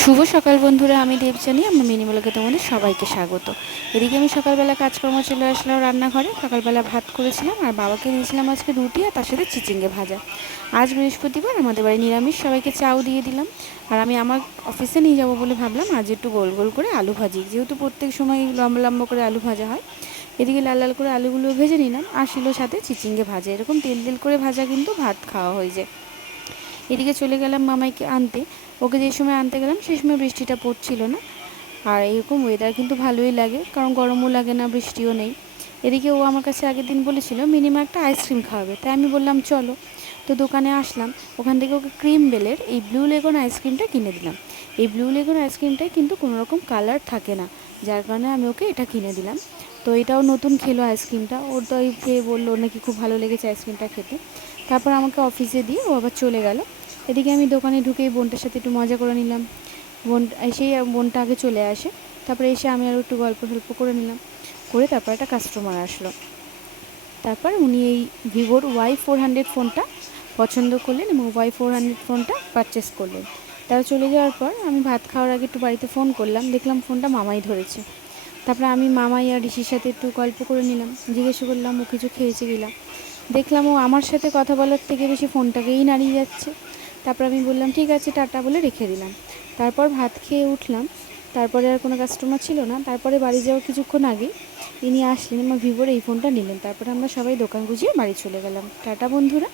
শুভ সকাল বন্ধুরা, আমি দেবজানি। আমার মিনি ব্লগে তোমাদের সবাইকে স্বাগত। এদিকে আমি সকালবেলা কাজকর্ম চলে আসলাম রান্নাঘরে। সকালবেলা ভাত করেছিলাম আর বাবাকে দিয়েছিলাম আজকে রুটি আর তার সাথে চিচিঙ্গে ভাজা। আজ বৃহস্পতিবার, আমাদের বাড়ি নিরামিষ, সবাইকে চাও দিয়ে দিলাম। আর আমি আমার অফিসে নিয়ে যাব বলে ভাবলাম আজ একটু গোল গোল করে আলু ভাজি, যেহেতু প্রত্যেক সময় লম্বা লম্বা করে আলু ভাজা হয়। এদিকে লাল লাল করে আলুগুলো ভেজে নিলাম আর ছিল সাথে চিচিঙ্গে ভাজা। এরকম তেল তেল করে ভাজা কিন্তু ভাত খাওয়া হয়ে যায়। এদিকে চলে গেলাম মামাইকে আনতে। ওকে যে সময় আনতে গেলাম সেই সময় বৃষ্টিটা পড়ছিল না। আর এরকম ওয়েদার কিন্তু ভালোই লাগে, কারণ গরমও লাগে না, বৃষ্টিও নেই। এদিকে ও আমার কাছে আগের দিন বলেছিল মিনিমাম একটা আইসক্রিম খাওয়াবে, তাই আমি বললাম চলো। তো দোকানে আসলাম, ওখান থেকে ওকে ক্রিম বেলের এই ব্লু লেগন আইসক্রিমটা কিনে দিলাম। এই ব্লু লেগন আইসক্রিমটায় কিন্তু কোনো রকম কালার থাকে না, যার কারণে আমি ওকে এটা কিনে দিলাম। তো এটাও নতুন খেলো আইসক্রিমটা, ওর তো এই খেয়ে বললো ওর নাকি খুব ভালো লেগেছে আইসক্রিমটা খেতে। তারপর আমাকে অফিসে দিয়ে ও আবার চলে গেল। এদিকে আমি দোকানে ঢুকেই বোনটার সাথে একটু মজা করে নিলাম। বোন এসেই বোনটা আগে চলে আসে, তারপরে এসে আমি আরও একটু গল্প টল্প করে নিলাম। করে তারপর একটা কাস্টমার আসলো। তারপর উনি এই ভিভোর Y400 ফোনটা পছন্দ করলেন এবং Y400 ফোনটা পারচেস করলেন। তারা চলে যাওয়ার পর আমি ভাত খাওয়ার আগে একটু বাড়িতে ফোন করলাম, দেখলাম ফোনটা মামাই ধরেছে। তারপরে আমি মামাই আর ঋষির সাথে একটু গল্প করে নিলাম, জিজ্ঞেস করলাম ও কিছু খেয়েছে কিনা। দেখলাম ও আমার সাথে কথা বলার থেকে বেশি ফোনটাকেই নাড়িয়ে যাচ্ছে। তারপর আমি বললাম ঠিক আছে টাটা বলে রেখে দিলাম। তারপর ভাত খেয়ে উঠলাম। তারপরে আর কোনো কাস্টমার ছিল না। তারপরে বাড়ি যাওয়ার কিছুক্ষণ আগে ইনি আসলেন, আমার ভিভোর এই ফোনটা নিলেন। তারপরে আমরা সবাই দোকান গুছিয়ে বাড়ি চলে গেলাম। টাটা বন্ধুরা।